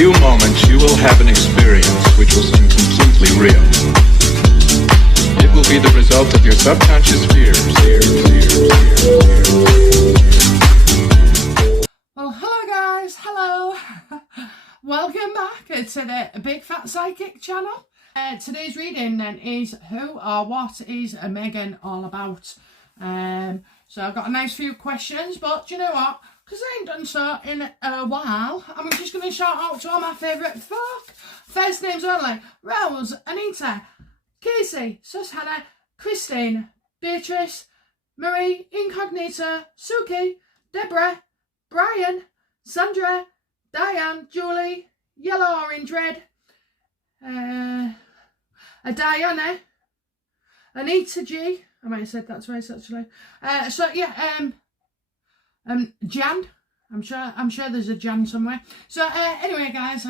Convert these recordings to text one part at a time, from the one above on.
few moments you will have an experience which will seem completely real. It will be the result of your subconscious fears. Well, hello guys, hello. Welcome back to the Big Fat Psychic channel. Today's reading then is who or what is Meghan all about? So I've got a nice few questions, but do you know what? Because I ain't done so in a while, I'm just going to shout out to all my favourite folk. First names only: Rose, Anita, Casey, Susanna, Christine, Beatrice, Marie, Incognita, Suki, Deborah, Brian, Sandra, Diane, Julie, Yellow Orange Red, Diana, Anita G. I might have said that twice actually. Jan. I'm sure there's a Jan somewhere. So anyway, guys,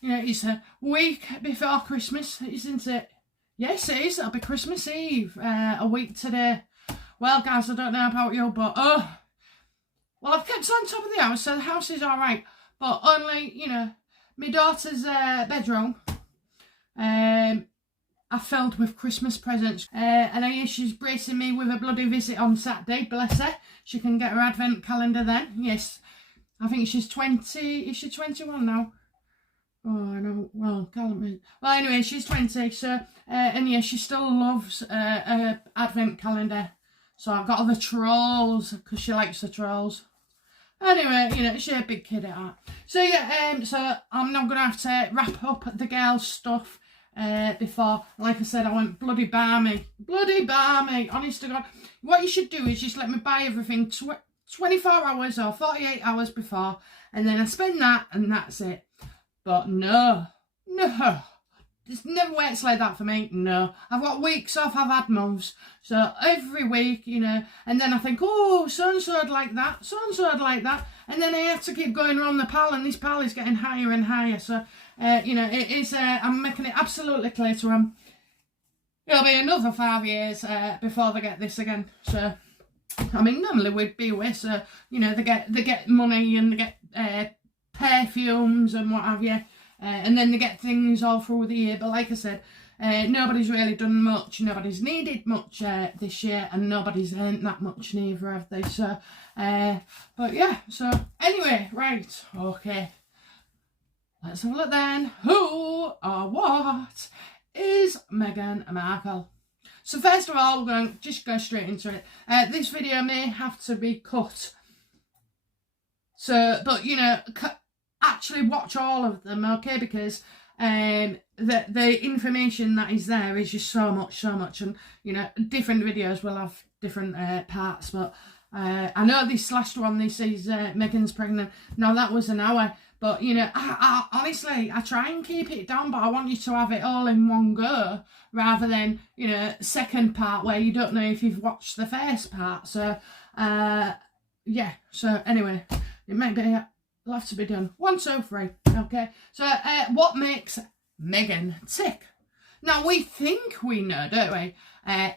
you know, it's a week before Christmas, isn't it? Yes, it is. It'll be Christmas Eve. A week today. Well, guys, I don't know about you, but well, I've kept on top of the house, so the house is all right. But only, you know, my daughter's bedroom I filled with Christmas presents. And I hear she's bracing me with a bloody visit on Saturday, bless her. She can get her advent calendar then. Yes, I think she's 20. Is she 21 now? Oh, I know. Well, calendar. Well, anyway, she's 20. So, and yeah, she still loves advent calendar. So I've got all the trolls because she likes the trolls. Anyway, you know, she's a big kid at that. So yeah, so I'm not gonna have to wrap up the girls' stuff before. Like I said, I went bloody balmy, honest to God. What you should do is just let me buy everything 24 hours or 48 hours before, and then I spend that and that's it. But no, it never works like that for me. No, I've got weeks off, I've had months. So every week, you know, and then I think, oh, so-and-so'd like that, so-and-so'd like that. And then I have to keep going around the pal, and this pal is getting higher and higher. So, you know, it is, I'm making it absolutely clear to them. It'll be another 5 years before they get this again. So, I mean, normally we'd be away, so, you know, they get money and they get perfumes and what have you. And then they get things all through the year. But like I said, nobody's really done much. Nobody's needed much this year. And nobody's earned that much neither, have they? So, but yeah. So, anyway, right. Okay. Let's have a look then. Who or what is Meghan Markle? So, first of all, we're going to just go straight into it. This video may have to be cut. So, but, you know, actually watch all of them, okay, because the information that is there is just so much, and you know, different videos will have different parts. But I know this last one, this is Meghan's pregnant. Now that was an hour, but you know, I honestly, I try and keep it down, but I want you to have it all in one go rather than, you know, second part where you don't know if you've watched the first part. So yeah, so anyway, it might be will have to be done 1, 2, 3. Okay, so what makes Meghan tick? Now we think we know, don't we?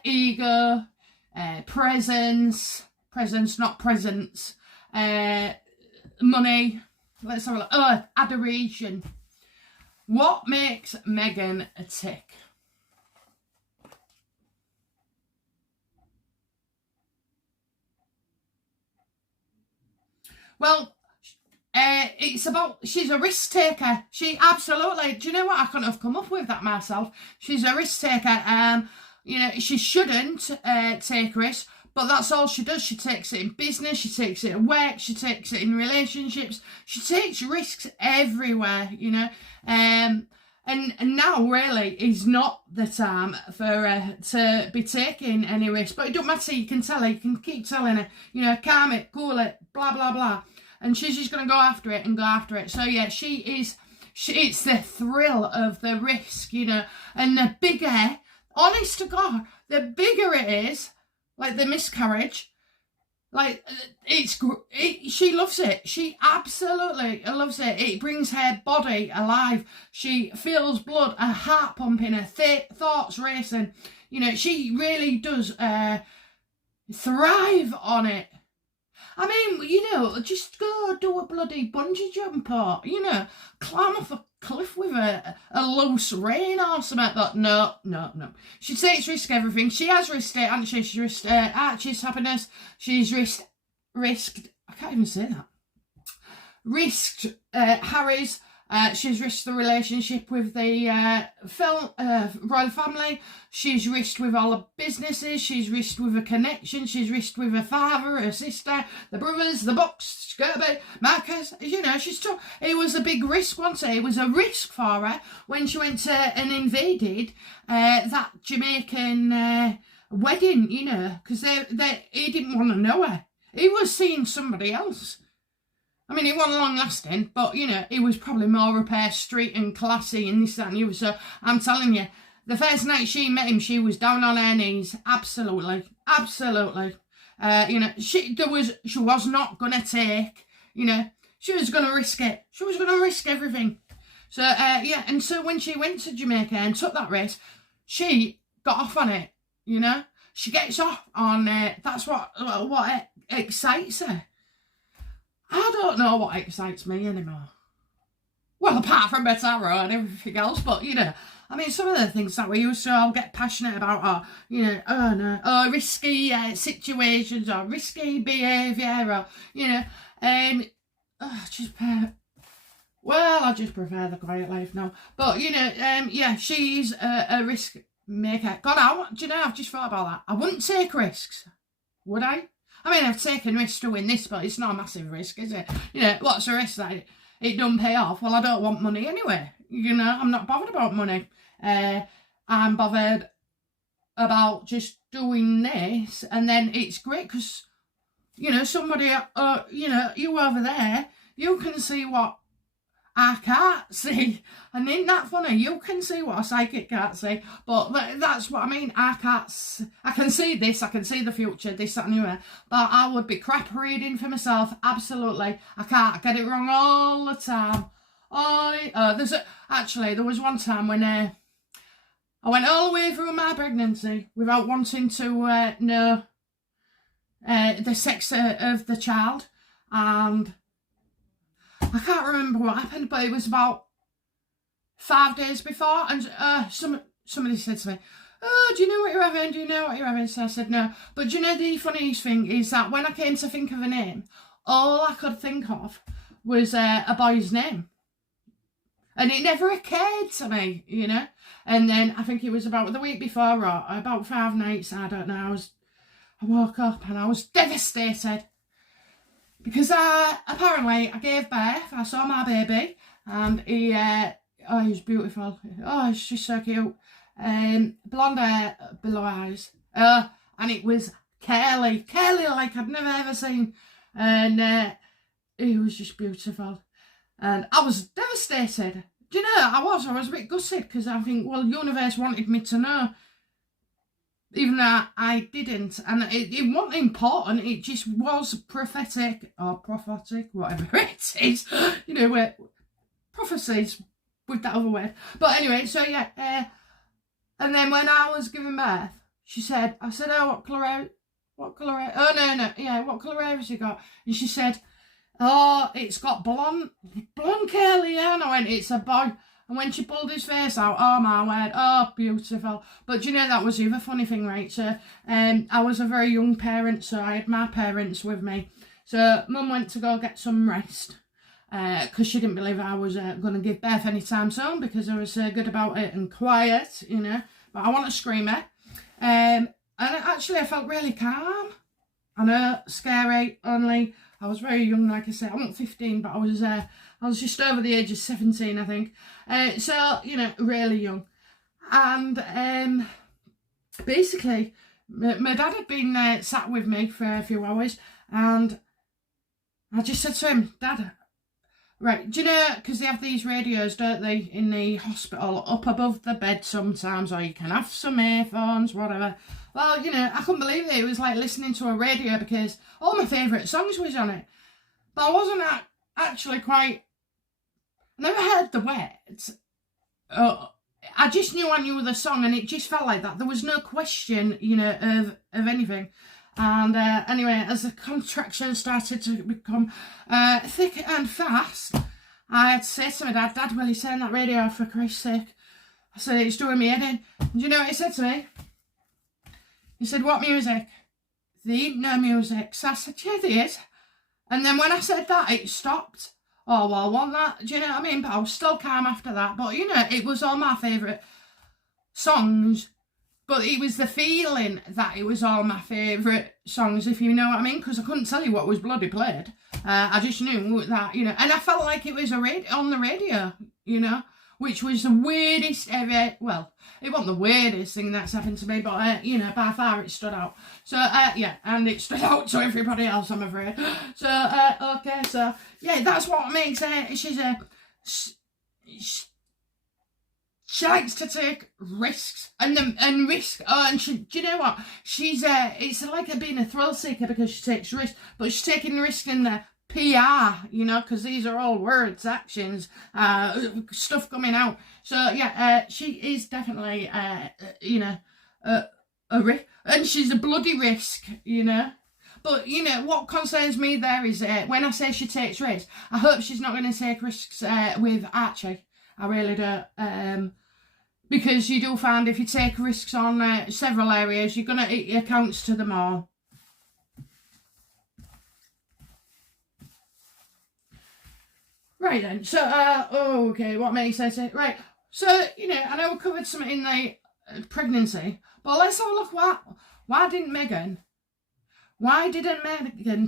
Ego, presence, not presents, money. Let's have a look. Oh, adoration. What makes Meghan tick? Well, it's about, she's a risk taker. She absolutely, do you know what? I couldn't have come up with that myself. She's a risk taker. You know, she shouldn't take risks, but that's all she does. She takes it in business, she takes it at work, she takes it in relationships. She takes risks everywhere, you know. And now really is not the time for her to be taking any risk. But it don't matter, you can tell her, you can keep telling her, you know, calm it, cool it, blah, blah, blah. And she's just going to go after it and go after it. So, yeah, it's the thrill of the risk, you know. And the bigger, honest to God, the bigger it is, like the miscarriage, like, she loves it. She absolutely loves it. It brings her body alive. She feels blood, her heart pumping, her thoughts racing. You know, she really does thrive on it. I mean, you know, just go go do a bloody bungee jump or, you know, climb off a cliff with a loose rein or something. But no. She'd say it's risk everything. She has risked it, hasn't she? She's risked Archie's happiness. She's risked, I can't even say that. Risked Harry's. She's risked the relationship with the royal family. She's risked with all the businesses. She's risked with a connection. She's risked with her father, her sister, the brothers, the Bucks, Skirby, Marcus. You know, it was a big risk, wasn't it? It was a risk for her when she went to and invaded that Jamaican wedding, you know, because he didn't want to know her. He was seeing somebody else. I mean, it wasn't long lasting, but, you know, it was probably more repair street and classy and this, that and the other. So I'm telling you, the first night she met him, she was down on her knees. Absolutely. You know, she was not going to take, you know, she was going to risk it. She was going to risk everything. So, yeah, and so when she went to Jamaica and took that risk, she got off on it, you know. She gets off on that's what excites her. I don't know what excites me anymore. Well, apart from Betaro and everything else, but, you know, I mean, some of the things that we used to all get passionate about are, you know, risky situations or risky behaviour or, you know, I just prefer the quiet life now. But, you know, yeah, she's a risk maker. God, do you know, I've just thought about that. I wouldn't take risks, would I? I mean, I've taken risks to win this, but it's not a massive risk, is it? You know, what's the risk that it don't pay off? Well, I don't want money anyway. You know, I'm not bothered about money. I'm bothered about just doing this, and then it's great because, you know, somebody, you know, you over there, you can see what I can't see. And isn't that funny? You can see what a psychic can't see. But that's what I mean. I can see this. I can see the future, this, that and the other. But I would be crap reading for myself. Absolutely. I can't get it wrong all the time. There was one time when I went all the way through my pregnancy without wanting to know the sex of the child. And I can't remember what happened, but it was about 5 days before, and somebody said to me, "Oh, do you know what you're having? Do you know what you're having?" So I said, "No." But do you know the funniest thing is that when I came to think of a name, all I could think of was a boy's name. And it never occurred to me, you know. And then I think it was about the week before, or about 5 nights, I don't know, I woke up and I was devastated. Because apparently I gave birth, I saw my baby, and he was beautiful. Oh, he's just so cute. Blonde hair, below eyes. And it was curly like I'd never ever seen. And he was just beautiful. And I was devastated. Do you know, I was a bit gutted, because I think, well, universe wanted me to know. Even though I didn't, and it wasn't important, it just was prophetic, whatever it is, you know, where prophecies with that other word. But anyway, so yeah, and then when I was giving birth, I said, "Oh, what colour hair, what colour hair has you got?" And she said, "Oh, it's got blonde curly hair," and I went, "It's a boy." And when she pulled his face out, oh my word, oh, beautiful. But you know, that was the other funny thing, right? So I was a very young parent, so I had my parents with me. So Mum went to go get some rest because she didn't believe I was going to give birth anytime soon, because I was good about it and quiet, you know. But I want a screamer. And actually I felt really calm. I know, scary, only I was very young, like I said. I wasn't 15, but I was just over the age of 17, I think. So, you know, really young. And basically, my dad had been sat with me for a few hours, and I just said to him, "Dad, right, do you know, because they have these radios, don't they, in the hospital, up above the bed sometimes, or you can have some earphones, whatever." Well, you know, I couldn't believe it. It was like listening to a radio, because all my favourite songs was on it. But I wasn't actually quite... I never heard the words. I just knew I knew the song, and it just felt like that. There was no question, you know, of anything. And anyway, as the contractions started to become thick and fast, I had to say to my dad, Dad, will you turn that radio off for Christ's sake? I said, it's doing me head in. And do you know what he said to me? He said, what music? There ain't no music. So I said, yeah, there is. And then when I said that, it stopped. Oh, well, wasn't that? Do you know what I mean? But I was still calm after that. But, you know, it was all my favourite songs. But it was the feeling that it was all my favourite songs, if you know what I mean. Because I couldn't tell you what was bloody played. I just knew that, you know. And I felt like it was on the radio, you know. Which was the weirdest ever, well, it wasn't the weirdest thing that's happened to me, but, you know, by far it stood out. So, yeah, and it stood out to everybody else, I'm afraid. So, okay, so, yeah, that's what makes her, she likes to take risks, and she, do you know what, she's, it's like being a thrill seeker because she takes risks, but she's taking risks in the PR, you know, because these are all words, actions, stuff coming out. So, yeah, she is definitely, you know, a risk. And she's a bloody risk, you know. But, you know, what concerns me there is when I say she takes risks, I hope she's not going to take risks with Archie. I really don't. Because you do find if you take risks on several areas, you're going to, it accounts to them all. Right then, so, okay, what makes sense? Right, so, you know, I know we covered some in the pregnancy, but let's have a look, why didn't Meghan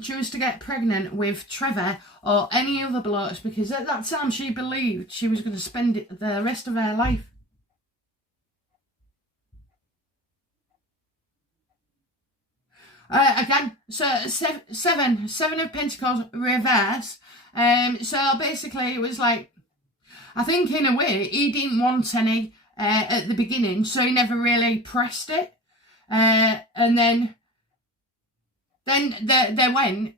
choose to get pregnant with Trevor or any other blokes? Because at that time she believed she was going to spend the rest of her life. Again, so seven of Pentacles reverse. So basically it was like, I think in a way he didn't want any at the beginning, so he never really pressed it. And then they went.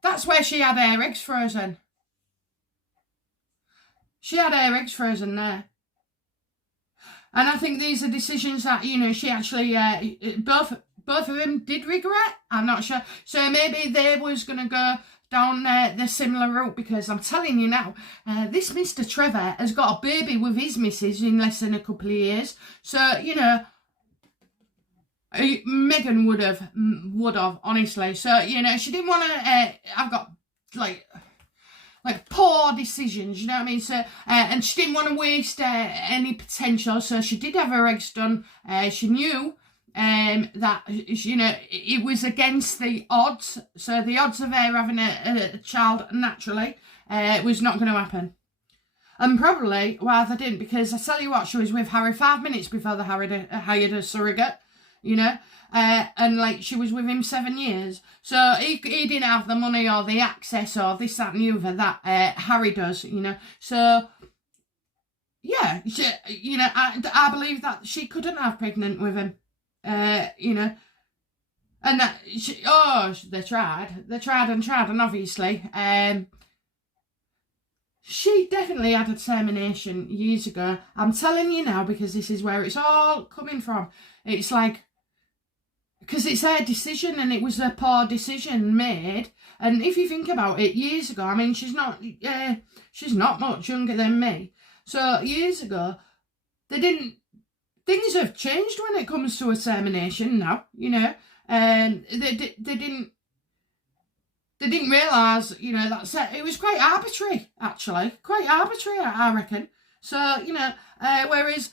That's where she had her eggs frozen. She had her eggs frozen there. And I think these are decisions that, you know, she actually, both of them did regret. I'm not sure. So maybe they was going to go down the similar route, because I'm telling you now, this Mr. Trevor has got a baby with his missus in less than a couple of years. So, you know, Meghan would have, honestly. So, you know, she didn't want to, I've got, like poor decisions, you know what I mean? So, and she didn't want to waste any potential, so she did have her eggs done. She knew that, you know, it was against the odds. So the odds of her having a child naturally was not going to happen. And probably why they didn't, because I tell you what, she was with Harry 5 minutes before they hired a surrogate, you know, and like she was with him 7 years. So he didn't have the money or the access or this, that and the other that Harry does, you know. So, yeah, you know, I believe that she couldn't have pregnant with him. You know, and that they tried and obviously she definitely had a termination years ago. I'm telling you now, because this is where it's all coming from. It's like, because it's her decision and it was a poor decision made. And if you think about it, years ago, I mean, she's not much younger than me, so years ago things have changed when it comes to a termination now, you know. They didn't realise, you know, that it was quite arbitrary, actually. Quite arbitrary, I reckon. So, you know, whereas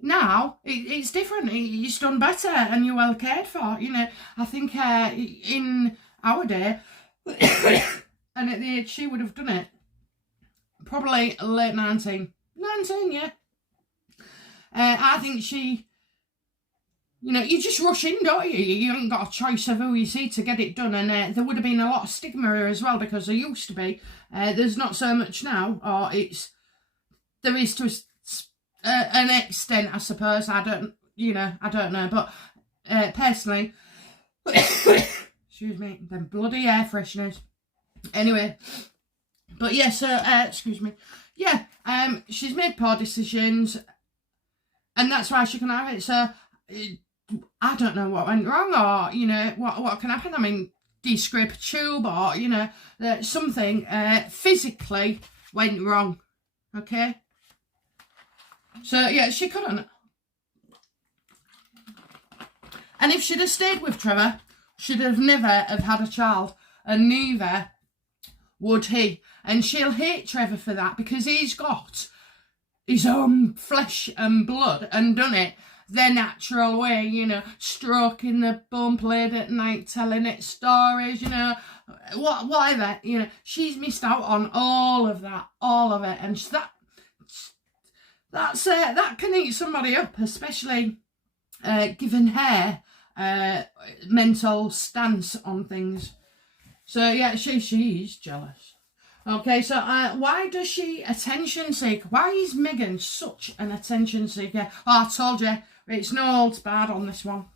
now it's different. It's done better and you're well cared for, you know. I think in our day, and at the age she would have done it, probably late 19, yeah. I think she, you know, you just rush in, don't you? You haven't got a choice of who you see to get it done. And there would have been a lot of stigma as well, because there used to be. There's not so much now, or there is to an extent, I suppose. I don't know. But personally, excuse me, them bloody air fresheners. Anyway, but yeah, so, excuse me. Yeah, she's made poor decisions. And that's why she can have it. So, I don't know what went wrong, or, you know, what can happen. I mean, do you scrape a tube, or, you know, something physically went wrong, okay? So, yeah, she couldn't. And if she'd have stayed with Trevor, she'd have never have had a child, and neither would he. And she'll hate Trevor for that, because he's got his own flesh and blood and done it the natural way, you know, stroking the bump late at night, telling it stories, you know, whatever, you know. She's missed out on all of that, all of it, and that can eat somebody up, especially given her mental stance on things. So yeah, she's jealous. Okay, so why does she attention seek? Why is Meghan such an attention seeker? Oh, I told you, it's no holds barred on this one.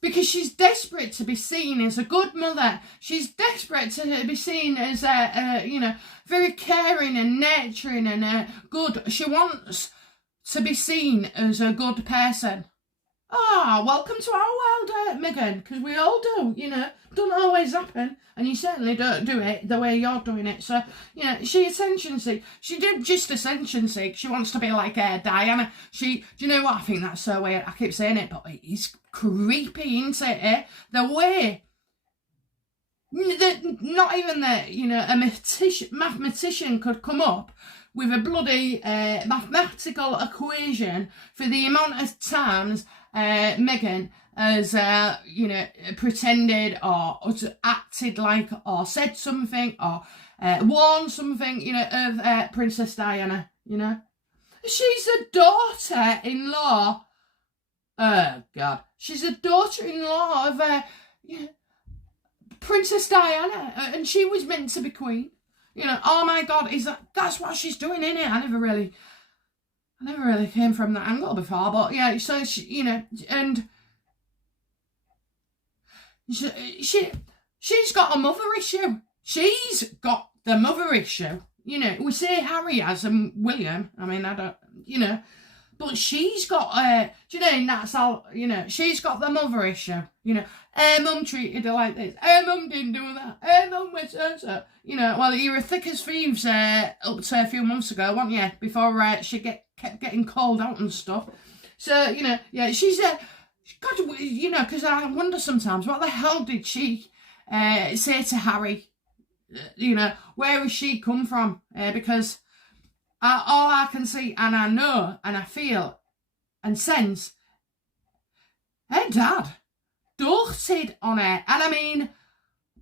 Because she's desperate to be seen as a good mother. She's desperate to be seen as you know, very caring and nurturing and good. She wants to be seen as a good person. Ah, welcome to our world, Meghan, because we all do, you know. Don't always happen, and you certainly don't do it the way you're doing it. So, you know, she attention seek. She did just attention seek. She wants to be like Diana. Do you know what? I think that's so weird. I keep saying it, but it's creepy, isn't it? The way, not even that, you know, a mathematician could come up with a bloody mathematical equation for the amount of times Meghan has, you know, pretended or acted like, or said something, or worn something, you know, of Princess Diana, you know. She's a daughter-in-law. Oh, God. She's a daughter-in-law of you know, Princess Diana, and she was meant to be queen. You know, oh my God, that's what she's doing, innit? I never really came from that angle before, but yeah, so she, you know, and she's got a mother issue. She's got the mother issue. You know, we say Harry has and William. I mean, I don't, you know, but she's got, do you know, and that's all, you know, she's got the mother issue. You know, her mum treated her like this. Her mum didn't do that. Her mum was so. You know, well, you were thick as thieves up to a few months ago, weren't you? Before she kept getting called out and stuff. So, you know, yeah, she's God, you know, because I wonder sometimes, what the hell did she say to Harry? You know, where has she come from? Because all I can see, and I know, and I feel, and sense, her dad doted on her, and I mean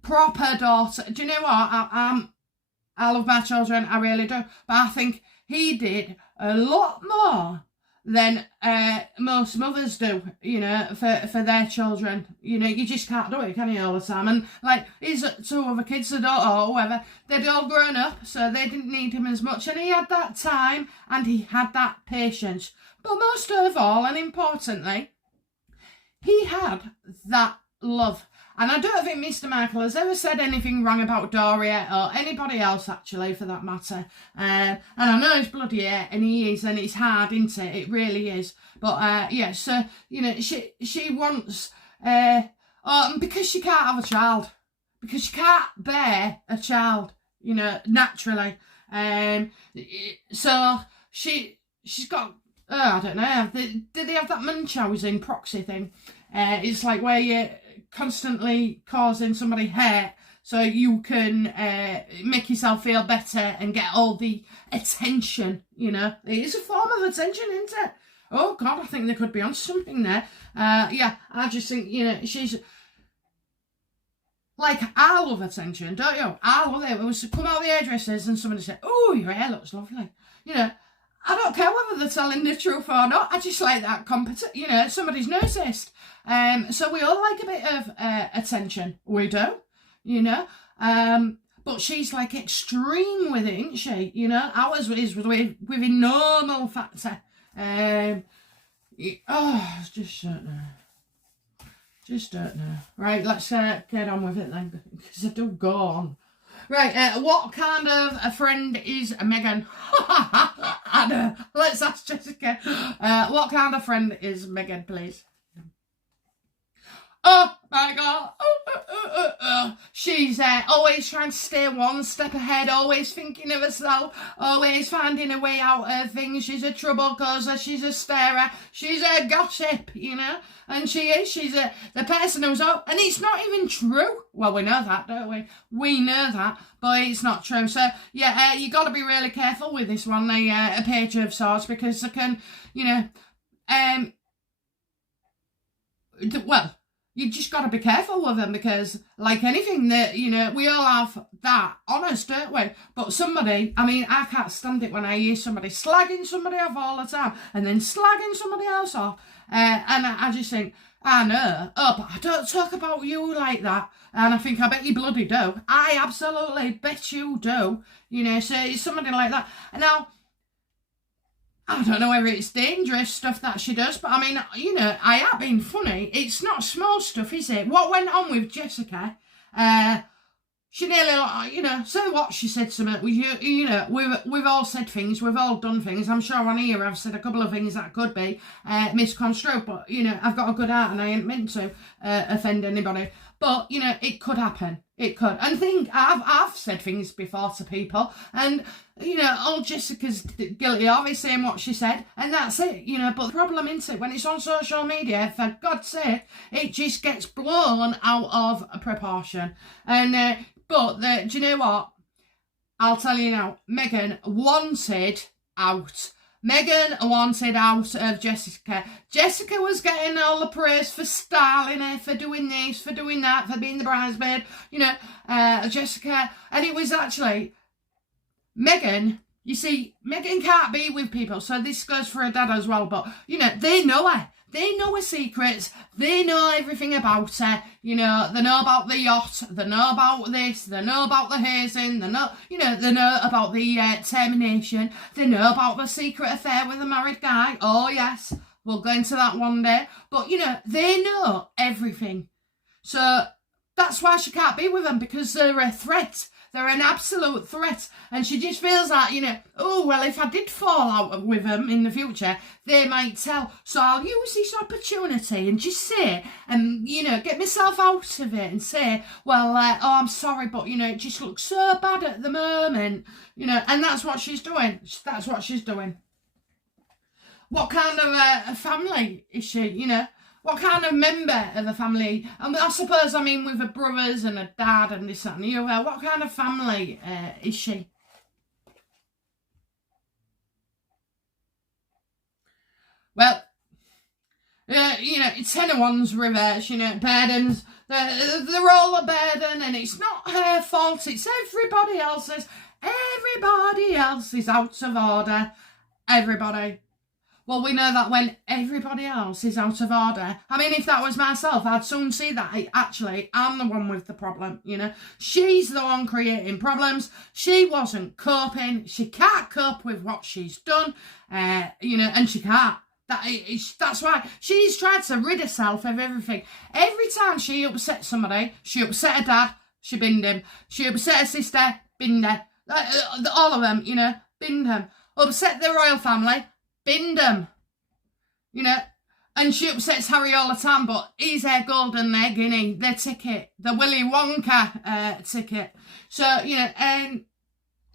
proper daughter. Do you know what? I love my children, I really do, but I think he did a lot more than most mothers do, you know, for their children. You know, you just can't do it, can you, all the time? And like his two other kids, or whoever, they'd all grown up, so they didn't need him as much, and he had that time and he had that patience. But most of all, and importantly, he had that love. And I don't think Mr. Markle has ever said anything wrong about Doria, or anybody else, actually, for that matter. And I know he's bloody it, and he is, and it's hard, isn't it? It really is. But, yeah, so, you know, she wants, because she can't have a child. Because she can't bear a child, you know, naturally. So she's got, I don't know, did they have that Munchausen proxy thing? It's like where you constantly causing somebody hurt so you can make yourself feel better and get all the attention, you know. It is a form of attention, isn't it? Oh God, I think they could be on something there. Yeah, I just think, you know, she's like, I love attention, don't you? I love it. When we come out of the hairdressers and somebody said, oh, your hair looks lovely, you know, I don't care whether they're telling the truth or not. I just like that you know, somebody's noticed. So we all like a bit of attention. We do, you know. But she's like extreme with it, isn't she? You know, ours is within normal factor. I just don't know. Just don't know. Right, let's get on with it then, because I do go on. Right, what kind of a friend is Meghan? I know. Let's ask Jessica. What kind of friend is Meghan, please? Oh my God. She's always trying to stay one step ahead, always thinking of herself, always finding a way out of things. She's a trouble causer, she's a starer, she's a gossip, you know. And she's the person who's and it's not even true. Well, we know that, don't we? We know that, but it's not true. So yeah, you got to be really careful with this one, a page of swords, because they can, you know, well, you just got to be careful with them, because like anything that, you know, we all have that on us, don't we? But somebody, I mean, I can't stand it when I hear somebody slagging somebody off all the time and then slagging somebody else off. And I just think, I know, but I don't talk about you like that. And I think, I bet you bloody do. I absolutely bet you do. You know, so it's somebody like that. And now, I don't know whether it's dangerous stuff that she does, but I mean, you know, I have been funny. It's not small stuff, is it? What went on with Jessica? She nearly, you know, so what she said to me, you know, we've all said things, we've all done things. I'm sure on here I've said a couple of things that could be misconstrued, but, you know, I've got a good heart and I ain't meant to offend anybody. But, you know, it could happen. It could. And I've said things before to people, and, you know, old Jessica's guilty of is saying what she said, and that's it, you know. But the problem is it when it's on social media, for God's sake, it just gets blown out of proportion. And, do you know what? I'll tell you now, Meghan wanted out. Meghan wanted out of Jessica. Jessica was getting all the praise for styling her, for doing this, for doing that, for being the bridesmaid, you know, Jessica. And it was actually Meghan. You see, Meghan can't be with people, so this goes for her dad as well. But, you know, they know her. They know her secrets. They know everything about her. You know, they know about the yacht. They know about this. They know about the hazing. They know, you know, they know about the termination. They know about the secret affair with the married guy. Oh, yes. We'll go into that one day. But, you know, they know everything. So that's why she can't be with them, because they're a threat. They're an absolute threat. And she just feels like, you know, oh, well, if I did fall out with them in the future, they might tell. So I'll use this opportunity and just say, and, you know, get myself out of it and say, well, oh, I'm sorry, but, you know, it just looks so bad at the moment. You know, and that's what she's doing. That's what she's doing. What kind of a family is she, you know? What kind of member of the family? I suppose, I mean, with her brothers and her dad and this, that and the other. What kind of family is she? Well, you know, it's 10 of wands reverse, you know, burdens. They're all a burden, and it's not her fault. It's everybody else's. Everybody else is out of order. Everybody. Well, we know that when everybody else is out of order. I mean, if that was myself, I'd soon see that actually I'm the one with the problem, you know. She's the one creating problems. She wasn't coping. She can't cope with what she's done, you know, and she can't. That's why she's tried to rid herself of everything. Every time she upset somebody, she upset her dad, she binned him. She upset her sister, binned her. All of them, you know, binned them. Upset the royal family, binned them, you know, and she upsets Harry all the time, but he's their golden egg, isn't he? Their ticket, the Willy Wonka ticket. So, you know,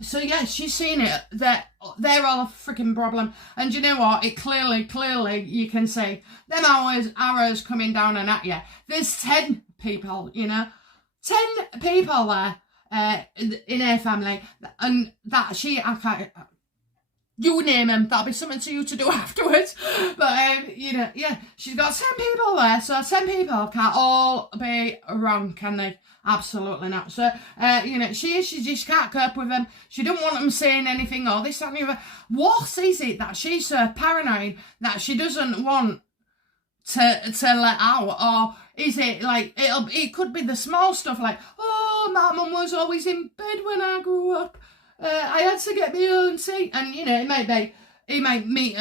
so yeah, she's seen it, that they're all a freaking problem. And you know what? It clearly, you can see them arrows coming down and at you. There's 10 people, you know, 10 people there in her family, and that I can't. You name them, that'll be something to you to do afterwards. But, you know, yeah, she's got 10 people there, so 10 people can't all be wrong, can they? Absolutely not. So, you know, she just can't cope with them. She don't want them saying anything or this, that, and the other. What is it that she's so paranoid that she doesn't want to let out? Or is it like, it could be the small stuff like, oh, my mum was always in bed when I grew up. I had to get my own seat, and you know, it might meet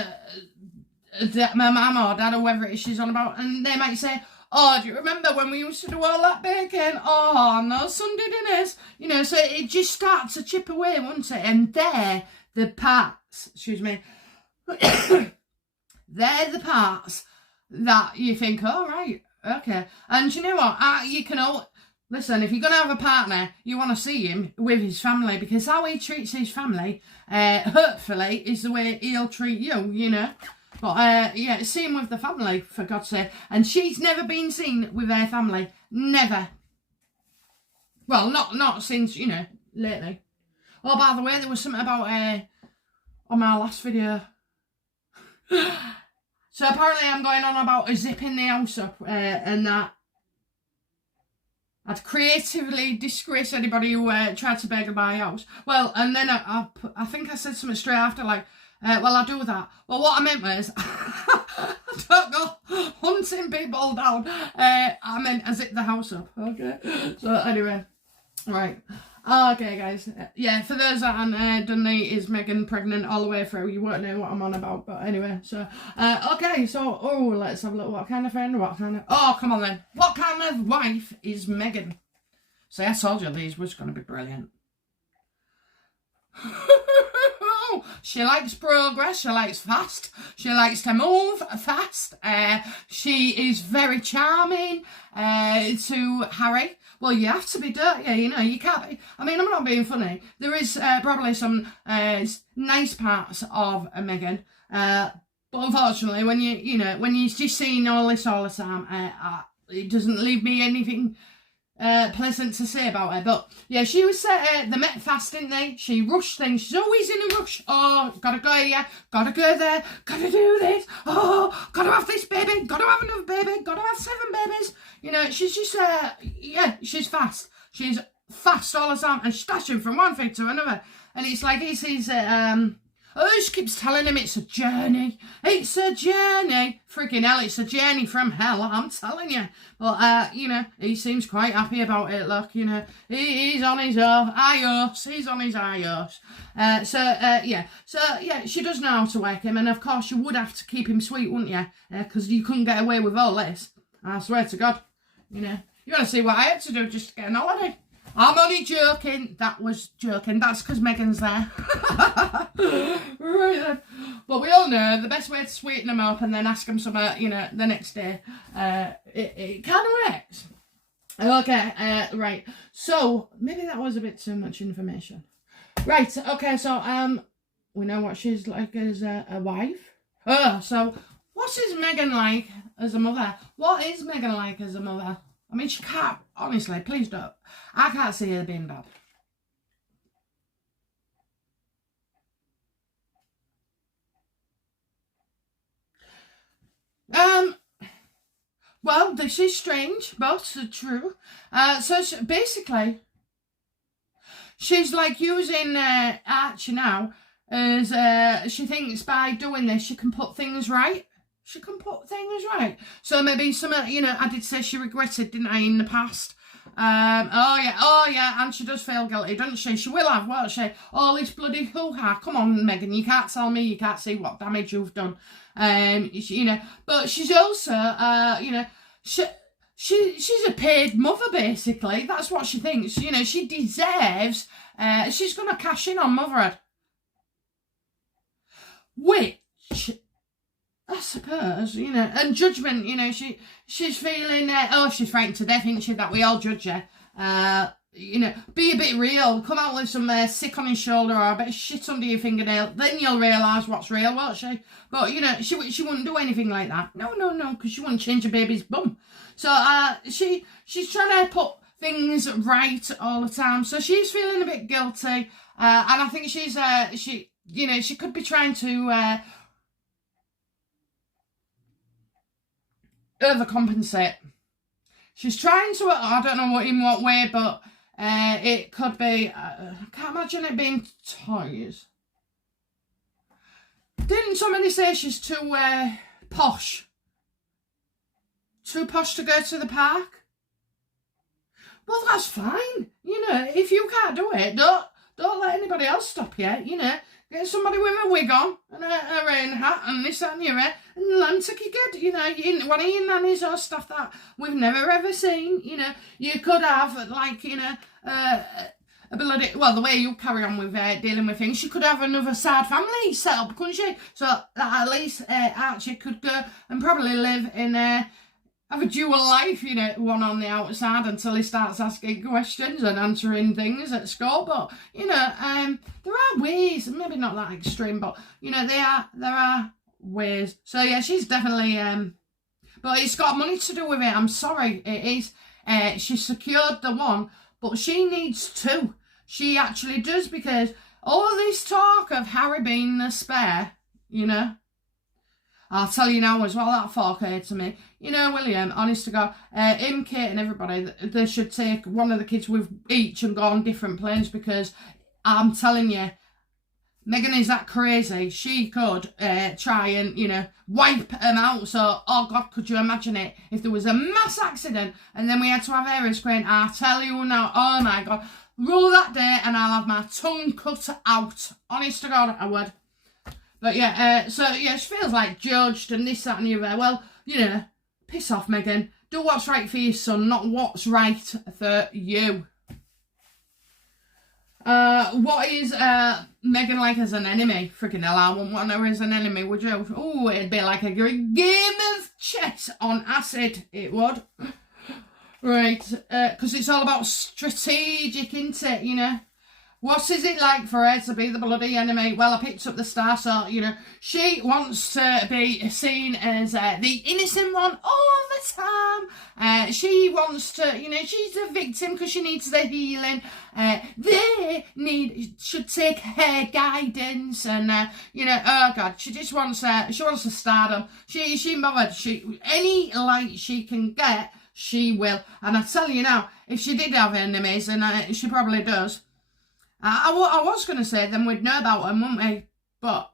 my mum or dad or whoever it is she's on about, and they might say, Oh, do you remember when we used to do all that baking? Oh, and those Sunday dinners. You know, so it just starts to chip away, wouldn't it? And they're the parts, excuse me, they're the parts that you think, all right, okay. And you know what? You can all listen. If you're gonna have a partner, you want to see him with his family, because how he treats his family, hopefully, is the way he'll treat you. You know. But yeah, see him with the family, for God's sake. And she's never been seen with their family, never. Well, not since, you know, lately. Oh, by the way, there was something about on my last video. So apparently I'm going on about zipping the house up and that I'd creatively disgrace anybody who tried to burgle my house. Well, and then I think I said something straight after, like, well, I do that. Well, what I meant was, I don't go hunting people down. I meant I zip the house up, okay? So anyway, right. Okay, guys. Yeah, for those that haven't done the Is Meghan Pregnant all the way through, you won't know what I'm on about. But anyway, so, okay, so, oh, let's have a look. What kind of friend, oh, come on then. What kind of wife is Meghan? See, I told you these was going to be brilliant. She likes progress, she likes fast, she likes to move fast, she is very charming to Harry. Well, you have to be, don't you? You know, you can't be, I mean, I'm not being funny. There is probably some nice parts of Meghan, but unfortunately, when when you're just seeing all this all the time, it doesn't leave me anything pleasant to say about her. But yeah, she was they met fast, didn't they? She rushed things. She's always in a rush. Oh, gotta go here, gotta go there, gotta do this. Oh, gotta have this baby, gotta have another baby, gotta have 7 babies. You know, she's just yeah, she's fast. She's fast all the time and she's dashing from one thing to another. And it's like he sees oh, she keeps telling him it's a journey. It's a journey. Freaking hell, it's a journey from hell, I'm telling you. But, you know, he seems quite happy about it. Look, you know, he's on his iOS. He's on his iOS. Yeah. So, yeah, she does know how to work him. And, of course, you would have to keep him sweet, wouldn't you? Because you couldn't get away with all this. I swear to God. You know, you want to see what I had to do just to get an holiday. I'm only joking. That was joking. That's because Meghan's there. Right then. But we all know the best way to sweeten them up and then ask them something, you know, the next day. It kind of works. Okay, right. So, maybe that was a bit too much information. Right, okay, so, we know what she's like as a wife. So, what is Meghan like as a mother? What is Meghan like as a mother? I mean, she can't, honestly, please don't. I can't see her being bad. Well, this is strange, but true. So basically, she's like using Archie now as she thinks by doing this she can put things right. She can put things right. So maybe some, you know, I did say she regretted, didn't I, in the past? Oh yeah, and she does feel guilty, doesn't she? She will have, won't she? All this bloody hoo-ha. Come on, Meghan, you can't tell me you can't see what damage you've done. You know, but she's also, you know, she's a paid mother, basically. That's what she thinks. You know, she deserves, she's going to cash in on motherhood. Which, I suppose, you know, and judgment, you know, she's feeling, she's frightened to death, isn't she, that we all judge her. You know, be a bit real, come out with some sick on his shoulder or a bit of shit under your fingernail, then you'll realise what's real, won't she? But, you know, she wouldn't do anything like that. No, because she wouldn't change a baby's bum. So, she's trying to put things right all the time, so she's feeling a bit guilty, and I think she's, you know, she could be trying to, overcompensate. She's trying to, I don't know in what way, but it could be, I can't imagine it being toys. Didn't somebody say she's too posh? Too posh to go to the park? Well, that's fine. You know, if you can't do it, don't let anybody else stop you, you know. Get somebody with a wig on and a rain hat and this, that and the other and took you good, you know, one of your nannies or stuff that we've never ever seen, you know. You could have, like, you know, a bloody, well, the way you carry on with dealing with things, she could have another side family set up, couldn't she? So that at least Archie could go and probably live in have a dual life, you know, one on the outside until he starts asking questions and answering things at school. But, you know, there are ways, maybe not that extreme, but, you know, there are ways. So, yeah, she's definitely, but it's got money to do with it. I'm sorry, it is. She secured the one, but she needs two. She actually does, because all this talk of Harry being the spare, you know, I'll tell you now as well, that fork to me. You know, William, honest to God, him, Kate and everybody, they should take one of the kids with each and go on different planes, because I'm telling you, Meghan is that crazy. She could try and, you know, wipe them out. So, oh God, could you imagine it? If there was a mass accident and then we had to have air screen, I tell you now, oh my God, rule that day and I'll have my tongue cut out. Honest to God, I would. But yeah, so yeah, she feels like judged and this, that and the other. Well, you know, piss off, Meghan. Do what's right for your son, not what's right for you. What is Meghan like as an enemy? Freaking hell, I wouldn't want her as an enemy, would you? Oh, it'd be like a game of chess on acid, it would. Right, because it's all about strategic, isn't it, you know? What is it like for her to be the bloody enemy? Well, I picked up the star, so, you know, she wants to be seen as the innocent one all the time. She wants to, you know, she's a victim because she needs the healing. They should take her guidance and, you know, oh God, she just wants, she wants to stardom. She bothered. Any light she can get, she will. And I tell you now, if she did have enemies, and she probably does, I was going to say then we'd know about them, wouldn't we? But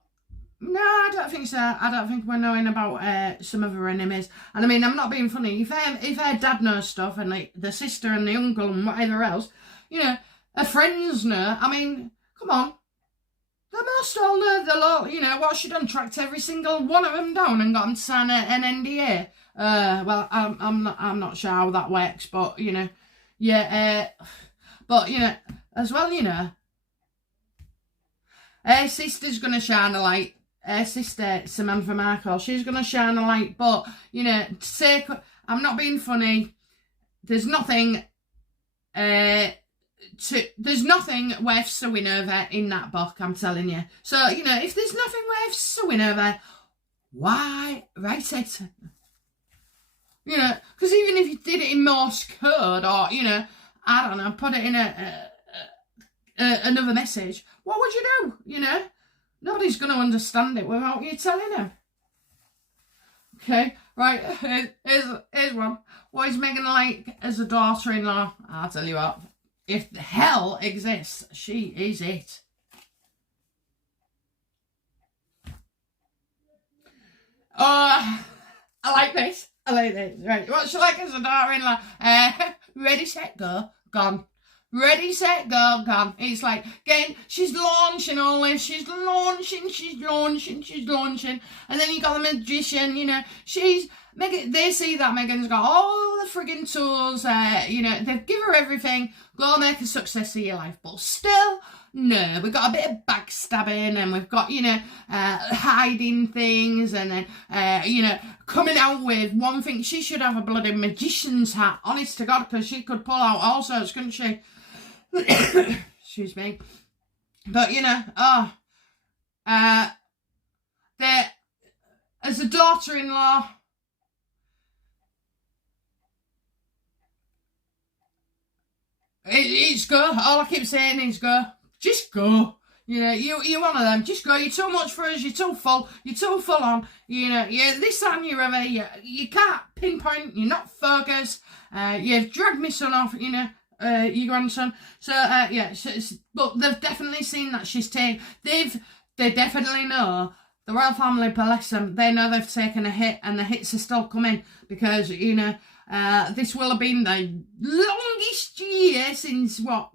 no, I don't think so. I don't think we're knowing about some of her enemies. And I mean, I'm not being funny. If her dad knows stuff and like the sister and the uncle and whatever else, you know, her friends know. I mean, come on. They must all know the law. You know, what she done? Tracked every single one of them down and got them to sign an NDA. Well, I'm not sure how that works, but you know, yeah. But you know, as well, you know, her sister's going to shine a light. Her sister, Samantha Markle, she's going to shine a light. But, you know, I'm not being funny. There's nothing, there's nothing worth suing over in that book, I'm telling you. So, you know, if there's nothing worth suing over, why write it? You know, because even if you did it in Morse code or, you know, I don't know, put it in another message, what would you do? You know, nobody's going to understand it without you telling them. Okay, right, here's one. What is Meghan like as a daughter-in-law? I'll tell you what, if hell exists, she is it. I like this. Right, what's she like as a daughter-in-law? Ready, set, go, gone. Ready, set, go, gone. It's like, again, she's launching all this. She's launching. And then you got the magician, you know. They see that Meghan's got all the frigging tools. You know, they've given her everything. Go make a success of your life. But still, no, we've got a bit of backstabbing and we've got, you know, hiding things and then, you know, coming out with one thing. She should have a bloody magician's hat, honest to God, because she could pull out all sorts, couldn't she? Excuse me. But, you know, as a daughter-in-law, it's go. All I keep saying is go. Just go. You know, you're one of them. Just go. You're too much for us. You're too full. You're too full on. You know, this and you're ever. You can't pinpoint. You're not focused. You've dragged my son off, you know, your grandson. So, yeah. But they've definitely seen that she's taken. They definitely know. The royal family, bless them, they know they've taken a hit and the hits are still coming because, you know, this will have been the longest year since what?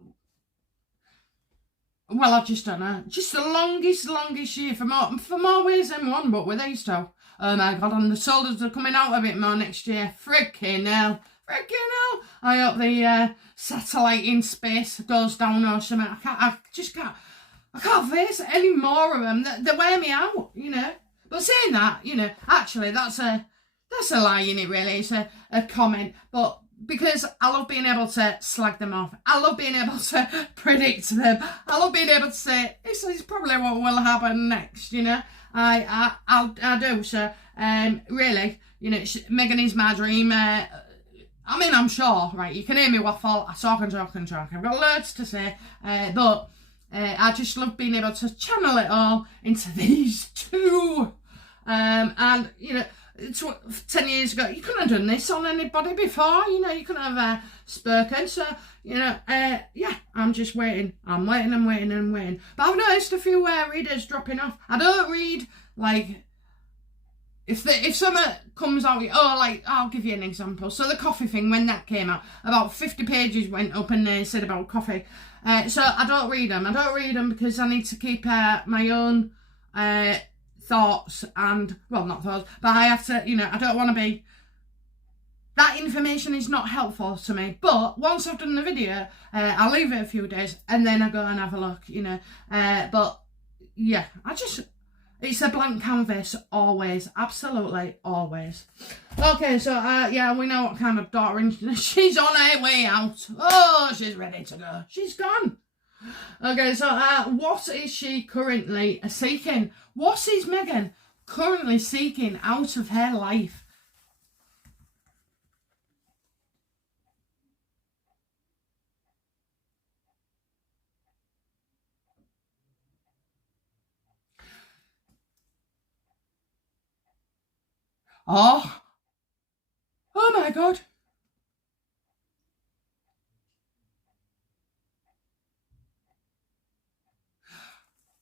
Well, I just don't know. Just the longest year for more ways than one, but with these two. Oh my God, and the soldiers are coming out a bit more next year. Freaking hell. I hope the satellite in space goes down or something. I can't face any more of them. They wear me out, you know. But saying that, you know, actually that's a lie in it, really. It's a comment. But because I love being able to slag them off. I love being able to predict them. I love being able to say, this is probably what will happen next, you know. I do. So, really, you know, Meghan is my dream. I mean, I'm sure, right, you can hear me waffle. I talk. I've got loads to say. But I just love being able to channel it all into these two. And, you know, 10 years ago, you couldn't have done this on anybody before, you know, you couldn't have spoken. So, you know, yeah, I'm just waiting. I'm waiting. But I've noticed a few readers dropping off. I don't read, like, if something comes out, like, I'll give you an example. So the coffee thing, when that came out, about 50 pages went up and they said about coffee. So I don't read them. Because I need to keep my own thoughts and, well, not thoughts, but I have to, you know, I don't want to be, that information is not helpful to me. But once I've done the video, I'll leave it a few days and then I go and have a look, you know. But yeah, it's a blank canvas always, absolutely always. Okay, so yeah, we know what kind of daughter she's on her way out. Oh, she's ready to go. She's gone. Okay, so what is she currently seeking? What is Meghan currently seeking out of her life? Oh my God.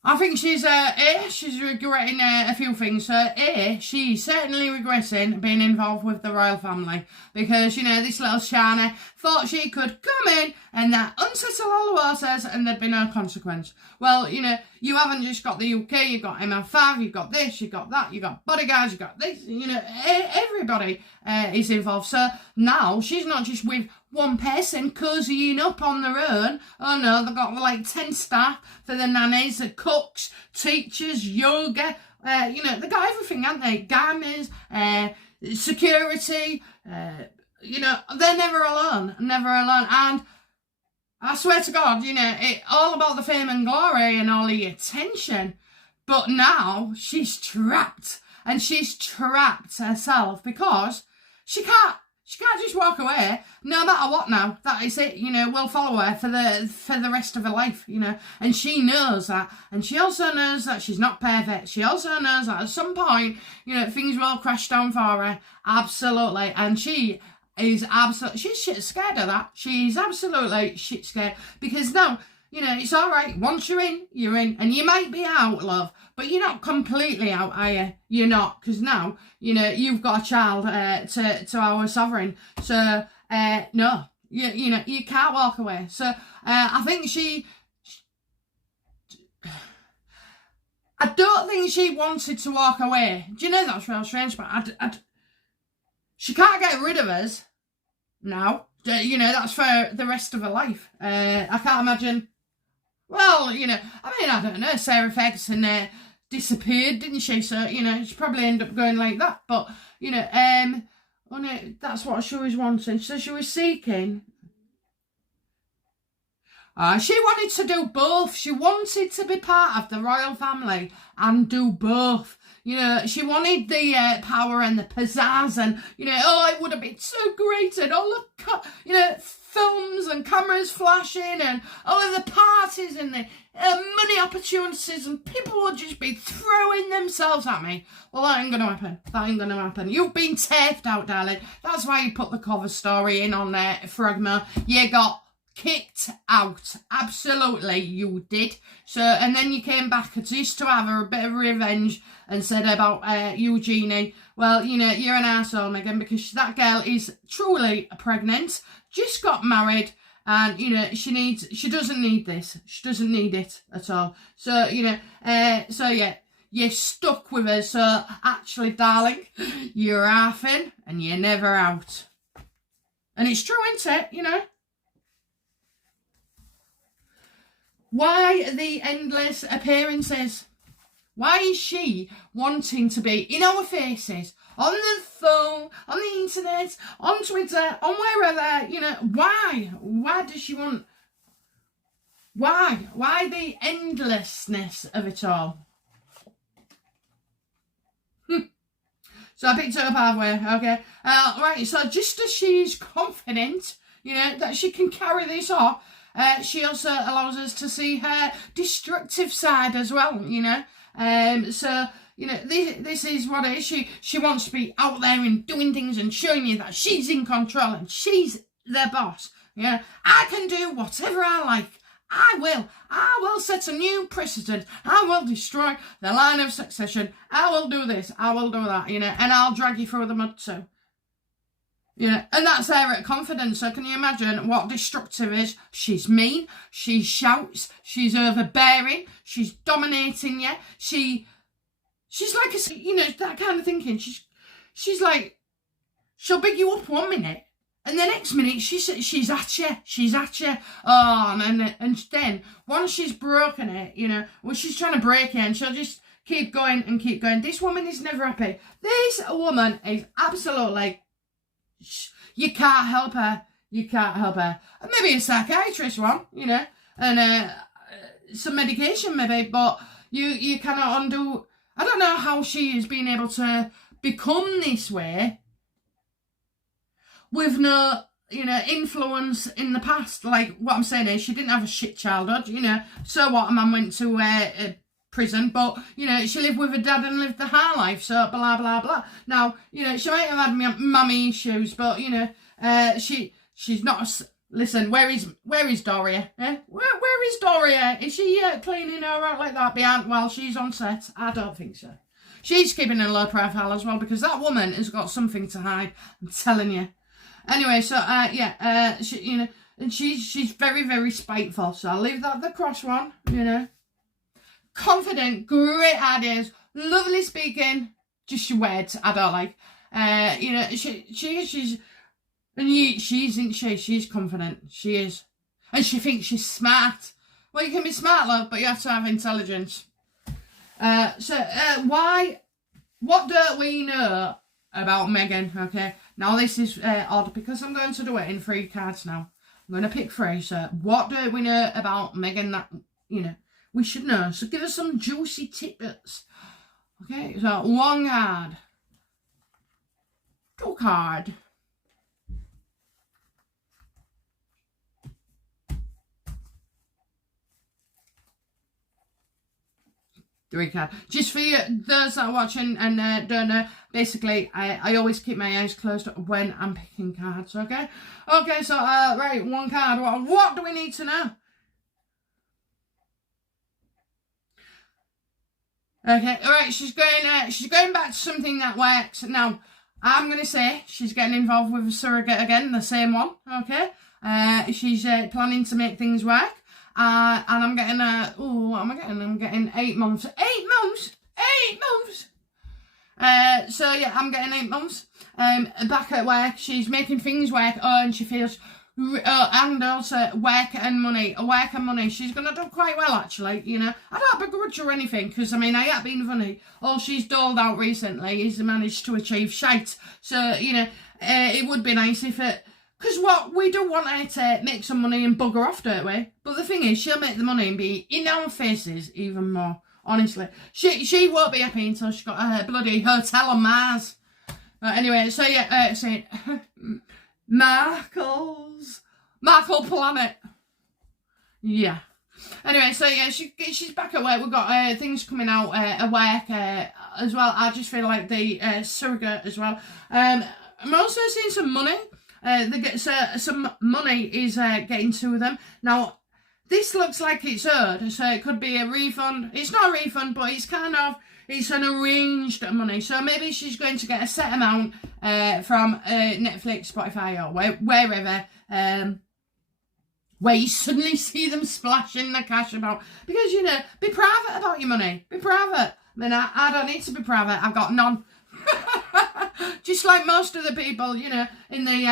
I think she's regretting a few things. She's certainly regretting being involved with the royal family because, you know, this little Shana thought she could come in and unsettle all the waters and there'd be no consequence. Well, you know, you haven't just got the UK, you've got MI5, you've got this, you've got that, you've got bodyguards, you've got this, you know, everybody is involved. So now she's not just with one person cozying up on their own. Oh no, they've got like 10 staff for the nannies, the cooks, teachers, yoga, you know, they've got everything, haven't they? Gardeners, security, you know, they're never alone. And I swear to God, you know, it's all about the fame and glory and all the attention. But now she's trapped, and she's trapped herself because she can't just walk away, no matter what now. That is it, you know, we'll follow her for the rest of her life, you know. And she knows that. And she also knows that she's not perfect. She also knows that at some point, you know, things will crash down for her. Absolutely. And she is absolutely, she's shit scared of that. She's absolutely shit scared. Because now, you know, it's all right. Once you're in, you're in. And you might be out, love, but you're not completely out, are you? You're not. Because now, you know, you've got a child to our sovereign. So, no, you know, you can't walk away. So, I think I don't think she wanted to walk away. Do you know that's real strange? But she can't get rid of us now. You know, that's for the rest of her life. I can't imagine. Well, you know, I mean, I don't know. Sarah Ferguson disappeared, didn't she? So, you know, she probably ended up going like that. But, you know, that's what she was wanting. So she was seeking. She wanted to do both. She wanted to be part of the royal family and do both. You know, she wanted the power and the pizzazz and, you know, oh, it would have been so great and all the, you know, films and cameras flashing and all of the parties and the money opportunities and people would just be throwing themselves at me. Well, that ain't going to happen. You've been turfed out, darling. That's why you put the cover story in on there, Fragma. You got kicked out. Absolutely, you did. So, and then you came back just to have a bit of revenge and said about Eugenie. Well, you know, you're an arsehole, Meghan, because that girl is truly pregnant, just got married, and, you know, she doesn't need this. She doesn't need it at all. So, you know, so yeah, you're stuck with her. So actually, darling, you're half in and you're never out. And it's true, isn't it? You know. Why the endless appearances? Why is she wanting to be in our faces, on the phone, on the internet, on Twitter, on wherever, you know? Why? Why does she want... Why? Why the endlessness of it all? So I picked her up halfway, okay? Right, so just as she's confident, you know, that she can carry this off, she also allows us to see her destructive side as well, you know? So, you know, this is what it is. She wants to be out there and doing things and showing you that she's in control and she's the boss. Yeah, I can do whatever I like. I will set a new precedent. I will destroy the line of succession. I will do this. I will do that, you know, and I'll drag you through the mud too. Yeah, and that's her confidence. So can you imagine what destructive is? She's mean, she shouts, she's overbearing, she's dominating you. She's like a, you know, that kind of thinking. She's like, she'll big you up 1 minute, and the next minute she's at you. Oh, and then once she's broken it, you know, well, she's trying to break it, and she'll just keep going and keep going. This woman is never happy. This woman is absolutely. You can't help her. You can't help her. Maybe a psychiatrist one, you know, and some medication maybe, but you cannot undo. I don't know how she has been able to become this way with no, you know, influence in the past. Like, what I'm saying is she didn't have a shit childhood, you know. So what, a man went to prison, but, you know, she lived with her dad and lived the high life, so blah, blah, blah. Now, you know, she might have had mummy issues, but, you know, she's not... Listen, where is Doria? Eh? Where is Doria? Is she cleaning her out like that behind while she's on set? I don't think so. She's keeping a low profile as well, because that woman has got something to hide, I'm telling you. Anyway, so, she, you know, and she's very, very spiteful, so I'll leave that the cross one, you know. Confident, great ideas, lovely speaking, just your words I don't like. You know, she's confident, she is. And she thinks she's smart. Well, you can be smart, love, but you have to have intelligence. What don't we know about Meghan, okay? Now this is odd, because I'm going to do it in 3 cards now. I'm going to pick 3, so what do we know about Meghan that, you know, we should know? So give us some juicy tidbits. Okay, so 1 card. 2 card. 3 card. Just for you, those that are watching and don't know, basically, I always keep my eyes closed when I'm picking cards, okay? Okay, so, right, 1 card. What do we need to know? Okay, alright, she's going back to something that works. Now, I'm going to say she's getting involved with a surrogate again, the same one, okay? She's planning to make things work. And I'm getting, what am I getting? I'm getting 8 months. 8 months? 8 months! So, yeah, I'm getting 8 months. Back at work, she's making things work. Oh, and she feels... and also work and money. Work and money. She's going to do quite well, actually, you know. I don't begrudge her anything, because, I mean, I have been funny. All she's doled out recently is managed to achieve shite. So, you know, it would be nice if it... Because what, we do want her to make some money and bugger off, don't we? But the thing is, she'll make the money and be in our faces even more, honestly. She won't be happy until she's got her bloody hotel on Mars. Anyway, so yeah, saying... Markle planet. Yeah. Anyway, so yeah, she's back at work. We've got things coming out at work as well. I just feel like the surrogate as well. I'm also seeing some money. Some money is getting to them. Now, this looks like it's owed, so it could be a refund. It's not a refund, but it's kind of... It's an arranged money. So maybe she's going to get a set amount from Netflix, Spotify, or wherever, where you suddenly see them splashing the cash about. Because, you know, be private about your money. Be private. mean, I don't need to be private. I've got none. Just like most of the people, you know, in the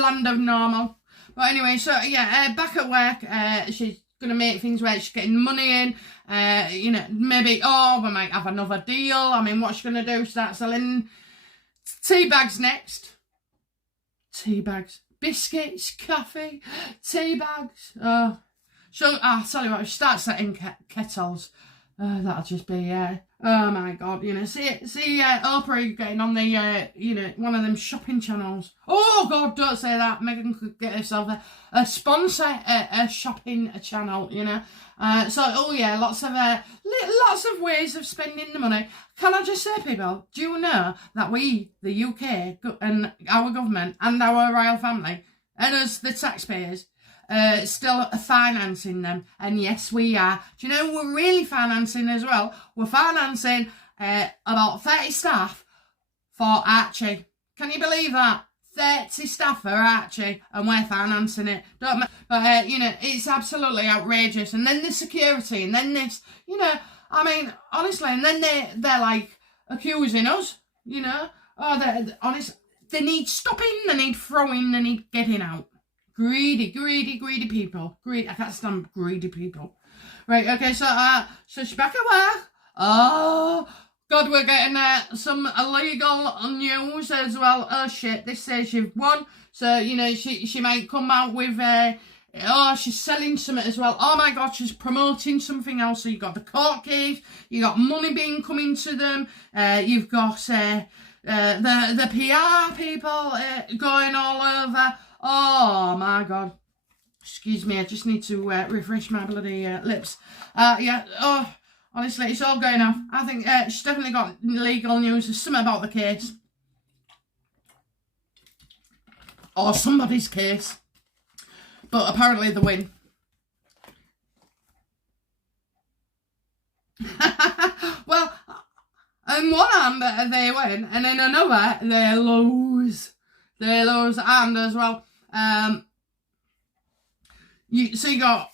land of normal. But anyway, so yeah, back at work, she's going to make things where she's getting money in. You know, maybe, we might have another deal. I mean, what's she going to do? Start selling tea bags next. Tea bags. Biscuits, coffee, tea bags. I'll tell you what, if she starts setting kettles, that'll just be, oh my God, you know, see Oprah getting on the, you know, one of them shopping channels. Oh God, don't say that. Meghan could get herself a sponsor, a shopping channel, you know. Lots of ways of spending the money. Can I just say, people, do you know that we, the UK, and our government, and our royal family, and us, the taxpayers, still financing them? And yes, we are. Do you know we're really financing as well? We're financing about 30 staff for Archie. Can you believe that? 30 staff for Archie, and we're financing it. But you know, it's absolutely outrageous. And then the security, and then this, you know, I mean, honestly, and then they're like accusing us, you know. They're honest. They need stopping, they need throwing, they need getting out. Greedy people. I can't stand greedy people. Right, okay, so she's back at work. Oh, God, we're getting some illegal news as well. Oh, shit, this says you've won. So, you know, she might come out with, she's selling something as well. Oh, my God, she's promoting something else. So you've got the court case, you got money being coming to them, you've got the PR people going all over. Oh, my God. Excuse me, I just need to refresh my bloody lips. Honestly, it's all going off. I think she's definitely got legal news. There's something about the case. Or somebody's case. But apparently they win. Well, on one hand they win, and in another they lose. They lose, and as well, you got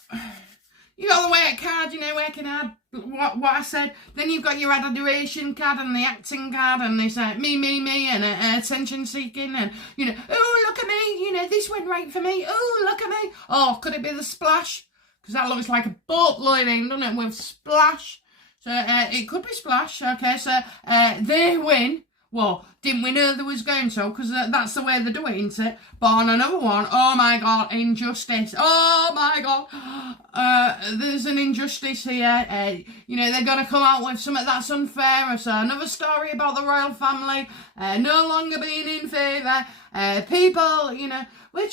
the work card, you know, working hard, what I said. Then you've got your adoration card and the acting card, and this me, and attention seeking, and, you know, oh, look at me, you know, this went right for me, oh, look at me. Oh, could it be the splash? Because that looks like a boat loading, doesn't it, with splash. So it could be splash. Okay, so they win. Well, didn't we know there was going to? Because that's the way they do it, isn't it? But on another one, oh my God, injustice. Oh my God, there's an injustice here. You know, they're going to come out with something that's unfair. So another story about the royal family no longer being in favour. People, you know, we're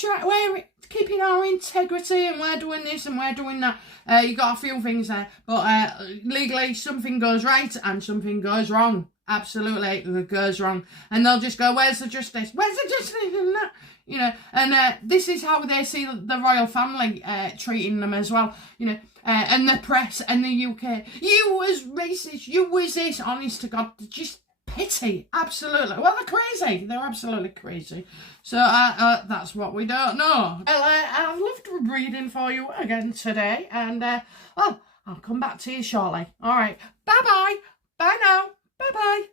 keeping our integrity, and we're doing this and we're doing that. You got a few things there. But legally, something goes right and something goes wrong. Absolutely, it goes wrong. And they'll just go, where's the justice? Where's the justice? And that, you know, and this is how they see the royal family treating them as well, you know, and the press and the UK. You was racist, you was this, honest to God, just pity, absolutely. Well, they're crazy, they're absolutely crazy. So that's what we don't know. Well, I've loved reading for you again today, and well, I'll come back to you shortly. All right, bye-bye, bye now. Bye-bye.